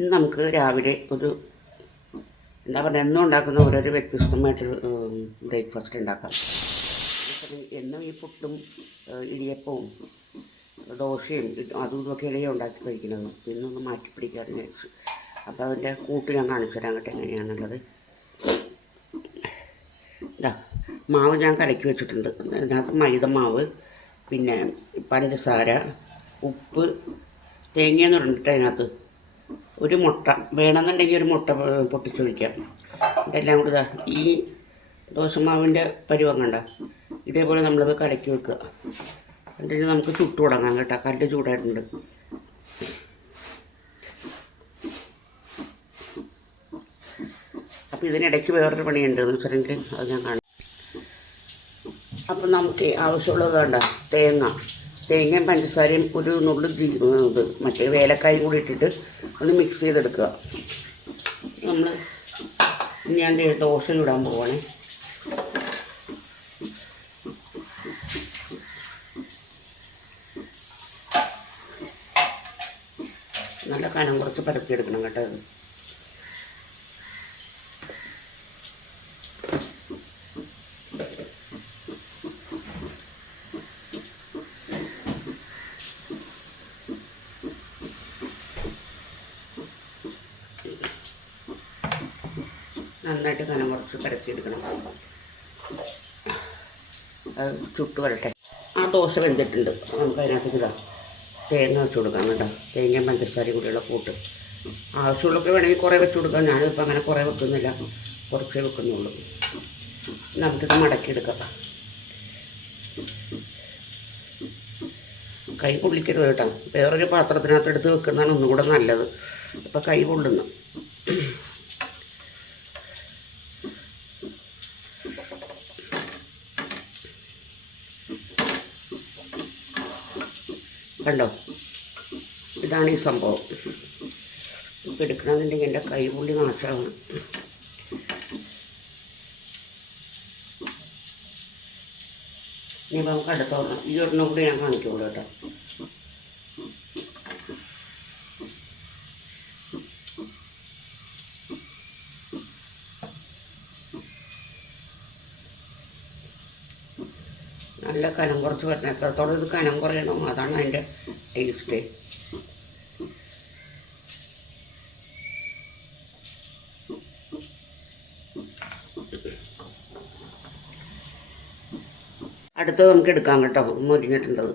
ഇന്ന് നമുക്ക് രാവിലെ ഒരു എന്താ പറയുക എന്നും ഉണ്ടാക്കുന്ന ഓരോരു വ്യത്യസ്തമായിട്ടൊരു ബ്രേക്ക്ഫാസ്റ്റ് ഉണ്ടാക്കാം. എന്നും ഈ പുട്ടും ഇടിയപ്പവും ദോശയും അതും ഇതൊക്കെയാണ് ഉണ്ടാക്കി കഴിക്കുന്നത്. ഇന്നൊന്ന് മാറ്റി പിടിക്കാമെന്ന് വിചാരിച്ചു. അപ്പോൾ അതിൻ്റെ കൂട്ട് ഞാൻ കാണിച്ചു തരാം കേട്ടോ എങ്ങനെയാണെന്നുള്ളത്. ഇതാ മാവ് ഞാൻ കലക്കി വെച്ചിട്ടുണ്ട്. അതിനകത്ത് മൈദ മാവ്, പിന്നെ പഞ്ചസാര, ഉപ്പ്, തേങ്ങയെന്ന് പറഞ്ഞിട്ട് അതിനകത്ത് ഒരു മുട്ട വേണമെന്നുണ്ടെങ്കിൽ ഒരു മുട്ട പൊട്ടിച്ചൊഴിക്കാം. ഇതെല്ലാം കൂടി ഇതാ ഈ ദോശമാവിൻ്റെ പരുവം കണ്ട ഇതേപോലെ നമ്മളത് കലക്കി വെക്കുക. എന്നിട്ട് നമുക്ക് ചുട്ടു തുടങ്ങാം കേട്ടോ. കല്ല് ചൂടായിട്ടുണ്ട്. അപ്പോൾ ഇതിനിടയ്ക്ക് വേറൊരു പണിയുണ്ട് എന്ന് വെച്ചിട്ടുണ്ടെങ്കിൽ അത് ഞാൻ കാണാം. അപ്പം നമുക്ക് ആവശ്യമുള്ളത് വേണ്ട തേങ്ങയും പഞ്ചസാരയും ഒരു നുള്ളു ഇത് മറ്റേ ഏലക്കായും കൂടി ഇട്ടിട്ട് ഒന്ന് മിക്സ് ചെയ്തെടുക്കുക. ഞാൻ ദോശ ചൂടാൻ പോവാണ്. നല്ല കനം കുറച്ച് പരത്തിയെടുക്കണം കേട്ടോ. നന്നായിട്ട് കനം കുറച്ച് പരത്തിയെടുക്കണം. അത് ചുട്ട് വരട്ടെ. ആ ദോശ വെന്തിട്ടുണ്ട്. നമുക്ക് അതിനകത്തേക്ക് ഇതാ തേങ്ങ വെച്ച് കൊടുക്കാം കേട്ടോ. തേങ്ങയും പഞ്ചസാരയും കൂടിയുള്ള കൂട്ട് ആവശ്യമുള്ളൊക്കെ വേണമെങ്കിൽ കുറേ വെച്ച് കൊടുക്കാം. ഞാനിപ്പോൾ അങ്ങനെ കുറേ വെക്കുന്നില്ല, കുറച്ചേ വെക്കുന്നുള്ളൂ. നമുക്കിത് മടക്കിയെടുക്കാം. കൈ പൊള്ളിക്കരുത് കേട്ടോ. വേറൊരു പാത്രത്തിനകത്ത് എടുത്ത് വെക്കുന്നതാണ് ഒന്നും കൂടെ നല്ലത്. അപ്പോൾ കൈ പൊള്ളുന്നു. കണ്ടോ, ഇതാണ് ഈ സംഭവം. ഇപ്പം എടുക്കണമെന്നുണ്ടെങ്കിൽ എൻ്റെ കൈ പൊള്ളി നാശമാണ്. ഇനിയിപ്പോൾ നമുക്ക് അടുത്തോളം ഈ ഒരെണ്ണം കൂടി ഞാൻ കാണിക്കുള്ളൂ കേട്ടോ. നല്ല കനം കുറച്ച് വരണം. എത്രത്തോളം ഇത് കനം കുറയണോ അതാണ് അതിൻ്റെ ടേസ്റ്റ്. അടുത്തത് നമുക്ക് എടുക്കാം കേട്ടോ. മുരിഞ്ഞിട്ടുണ്ടത്.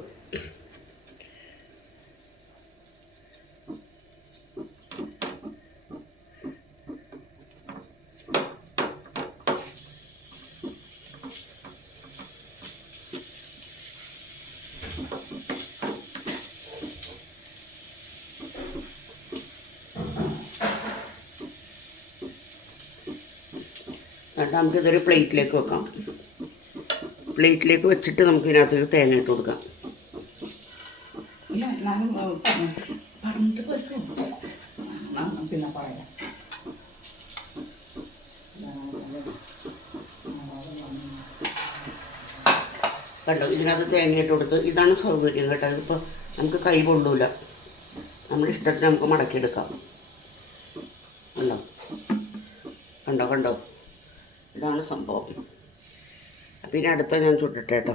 എന്നിട്ട് നമുക്കിതൊരു പ്ലേറ്റിലേക്ക് വെക്കാം. പ്ലേറ്റിലേക്ക് വെച്ചിട്ട് നമുക്ക് ഇതിനകത്ത് തേങ്ങ ഇട്ട് കൊടുക്കാം. കണ്ടോ, ഇതിനകത്ത് തേങ്ങ ഇട്ട് കൊടുത്ത് ഇതാണ് സൗകര്യം കേട്ടോ. ഇതിപ്പോൾ നമുക്ക് കൈ കൊള്ളൂല. നമ്മുടെ ഇഷ്ടത്തിന് നമുക്ക് മടക്കിയെടുക്കാം. കണ്ടോ കണ്ടോ കണ്ടോ, ഇതാണ് സംഭവം. അപ്പം ഇനി അടുത്ത ഞാൻ ചുട്ടിട്ട് കേട്ടോ.